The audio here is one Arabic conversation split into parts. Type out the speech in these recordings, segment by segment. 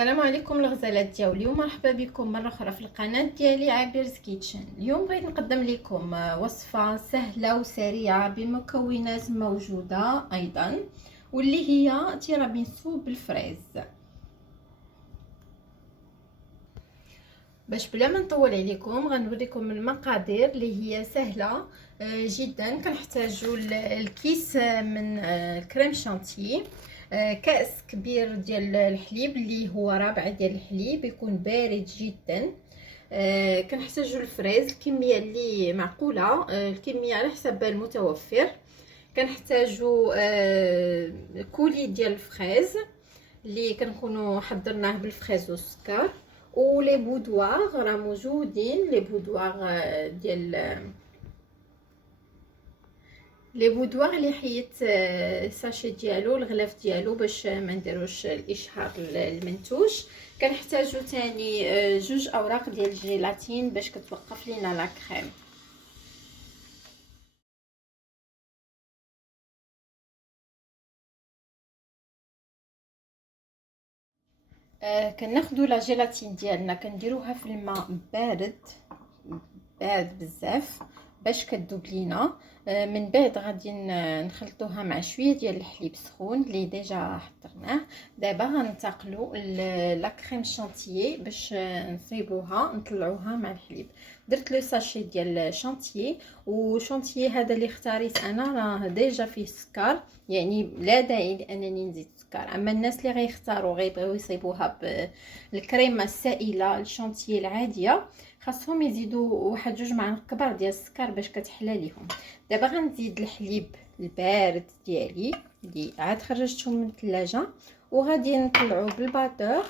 السلام عليكم الغزالات ديالي، ومرحبا بكم مره اخرى في القناه ديالي عابرز كيتشن. اليوم بغيت نقدم لكم وصفه سهله وسريعه بمكونات موجوده ايضا، واللي هي تيراميسو بالفريز. باش بلا ما نطول عليكم غنوريكم المقادير اللي هي سهله جدا. كنحتاجوا الكيس من كريم شانتي، كاس كبير ديال الحليب اللي هو رابع ديال الحليب يكون بارد جدا. كنحتاجوا الفريز الكميه اللي معقوله، الكميه على حسب المتوفر. كنحتاجوا كولي ديال الفريز اللي كنكونوا حضرناه بالفريز والسكر، ولي بودواغ راه موجودين، لي بودواغ ديال لي بودواغ اللي حيت الساشي ديالو الغلاف ديالو باش ما نديروش الاشهار المنتوش. كنحتاجو تاني جوج اوراق ديال الجيلاتين باش كتوقف لينا لا كريم. كناخدو لا جيلاتين ديالنا كنديروها في الماء بارد بزاف باش كتذوب لينا. من بعد غادي نخلطوها مع شويه ديال الحليب سخون اللي ديجا حضرناه. دابا غننتقلوا لا كريم شانتيي باش نصيبوها نطلعوها مع الحليب. درت لو ساشي ديال شانتيي، وشانتيي هذا اللي اختاريت انا راه ديجا فيه سكر، يعني لا داعي لانني نزيد سكر. اما الناس اللي غيختاروا غيبغيو يصيبوها بالكريمه السائله الشانتيي العاديه خاصهم يزيدوا واحد جوج معالق كبار ديال السكر باش كتحلى ليهم. دابا غنزيد الحليب البارد ديالي اللي عاد خرجته من الثلاجه، وغادي نطلعو بالباطور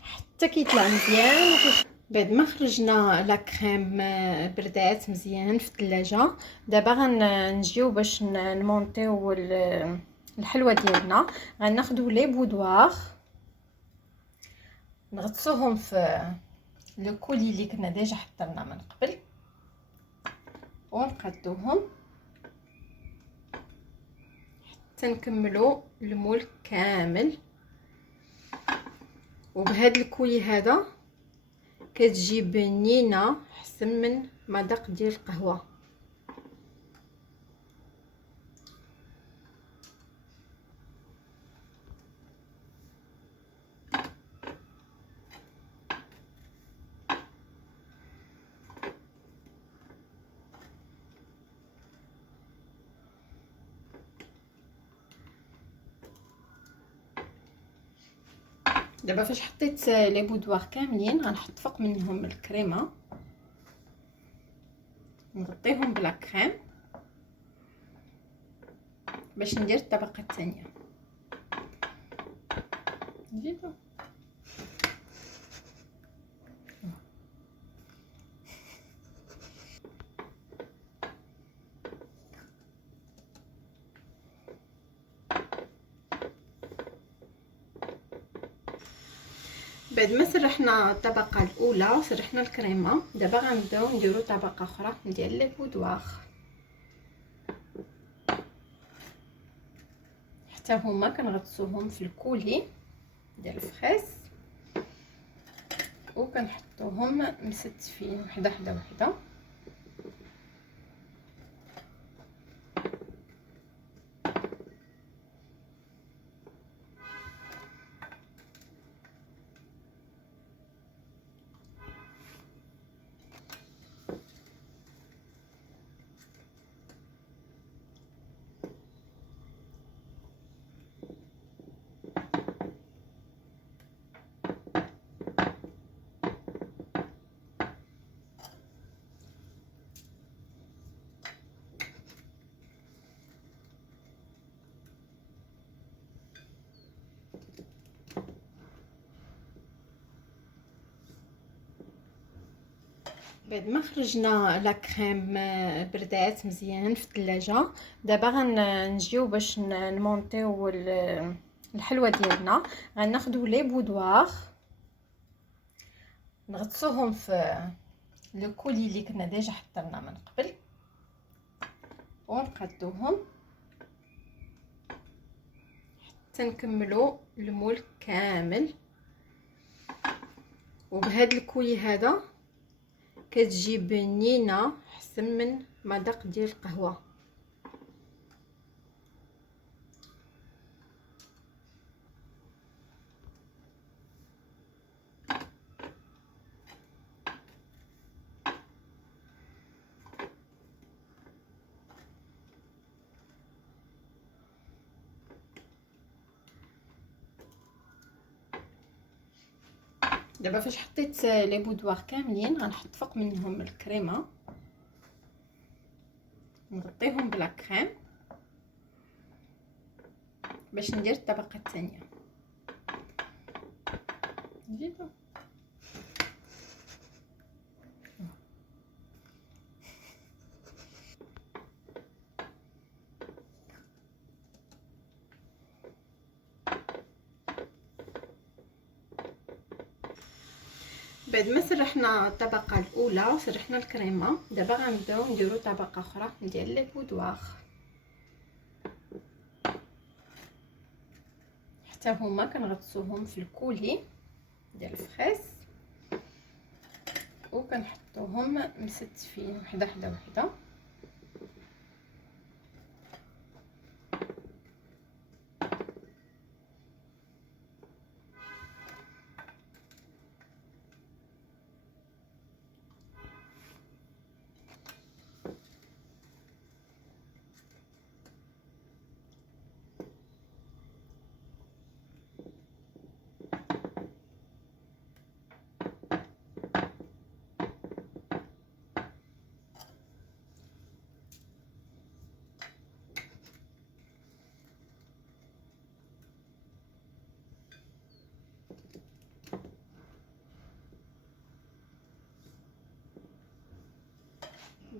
حتى كيطلع مزيان. بعد ما خرجنا لا كريم بردات مزيان في الثلاجه، دابا غنجيو باش نمونطيو الحلوه ديالنا. غناخذوا لي بودواغ نغطسوهم في لو كولي اللي كنا ديجا حطينا من قبل، ونقادوهم حتى نكملوا المول كامل. وبهذا الكولي هذا كتجي بنينه احسن من مذاق ديال القهوه. دابا فاش حطيت لي بودواغ كاملين غنحط فوق منهم الكريمه، نغطيهم بلا كريم باش ندير الطبقه الثانيه. نزيدو بعد ما سرحنا الطبقه الاولى وسرحنا الكريمه، دابا غنبداو نديرو طبقه اخرى ديال لي بودواغ حتى هما كنغطسوهم في الكولي ديال الفريز، وكنحطوهم مستفين وحده حدا وحده. بعد ما خرجنا لا كريم بردات مزيان في الثلاجه، دابا غنجيو باش نمونطيو الحلوه ديالنا. غناخذوا لي بودواغ نغطسوهم في لو كولي اللي كنا ديجا حطينا من قبل، ونقادوهم حتى نكملو المول كامل. وبهذا الكوي هذا كتجي بنينه احسن من مذاق ديال القهوه. دابا فاش حطيت لي بودوار كاملين غنحط فوق منهم الكريمه، نغطيهم بلا كريم باش ندير الطبقه الثانيه. جيبو بعد ما سرحنا الطبقه الاولى وسرحنا الكريمه، دابا غنبداو نديرو طبقه اخرى ديال لي بودوار حتى هما كنغطسوهم في الكولي ديال الفريز وكنحطوهم مستفين وحده حدا وحده.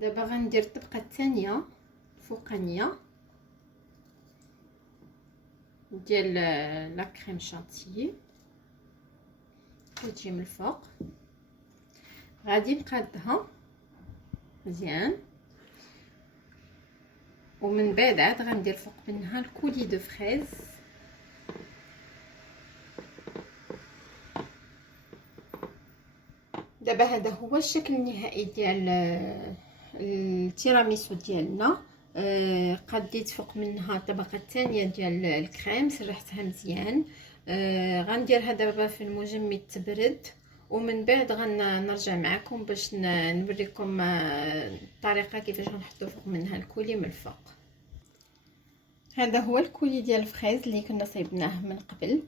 دابا غندير الطبقه الثانيه فوقانيه ديال لا كريم شانتيي وتجي من الفوق. غادي نقادها مزيان ومن بعد عاد غندير فوق منها الكولي دو فريز. دابا هذا هو الشكل النهائي ديال التيراميسو ديالنا. قديت فوق منها الطبقه الثانيه ديال الكريم، سرحتها مزيان. غنديرها دابا في المجمد تبرد ومن بعد غنرجع معكم باش نوريكم الطريقه كيفاش غنحطو فوق منها الكولي من الفوق. هذا هو الكولي ديال الفريز اللي كنا صايبناه من قبل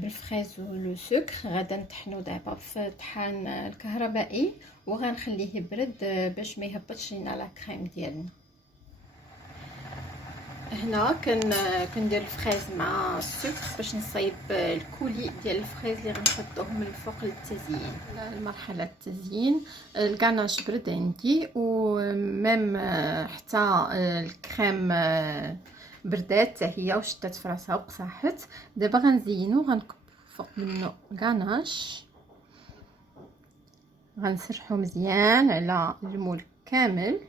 بالفريز ولو سكر. غادا نطحنو دابا في الطحان الكهربائي وغنخليه يبرد باش ما يهبطش لينا لا كريم ديالنا. هنا كندير الفريز مع السكر باش نصايب الكولي ديال الفريز اللي غنحطوه من الفوق للتزيين. المرحله التزيين الكاناش برد عندي وميم حتى الكريم بردات حتى هي وشدات فراسها وقصحت. دابا غنزينو غنكب فوق منه كاناش، غنسرحو مزيان على المول كامل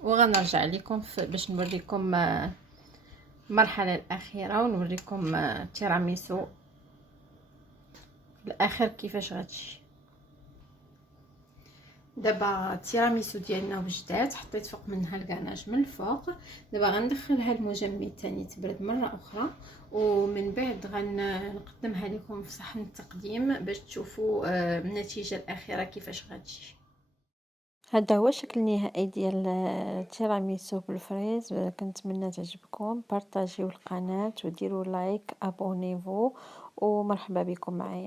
وغنرجع لكم باش نوريكم المرحله الاخيره ونوريكم التيراميسو في الاخر كيفاش غتجي. دابا التيراميسو ديالنا وجدات، حطيت فوق منها الكاناج من الفوق. دابا غندخلها المجمد ثاني تبرد مره اخرى ومن بعد غنقدمها لكم في صحن التقديم باش تشوفوا النتيجه الاخيره كيفاش غتجي. هذا هو الشكل النهائي ديال التيراميسو بالفريز. كنتمنى تعجبكم، بارطاجيو القناه وديروا لايك، ابونيفو ومرحبا بكم معايا.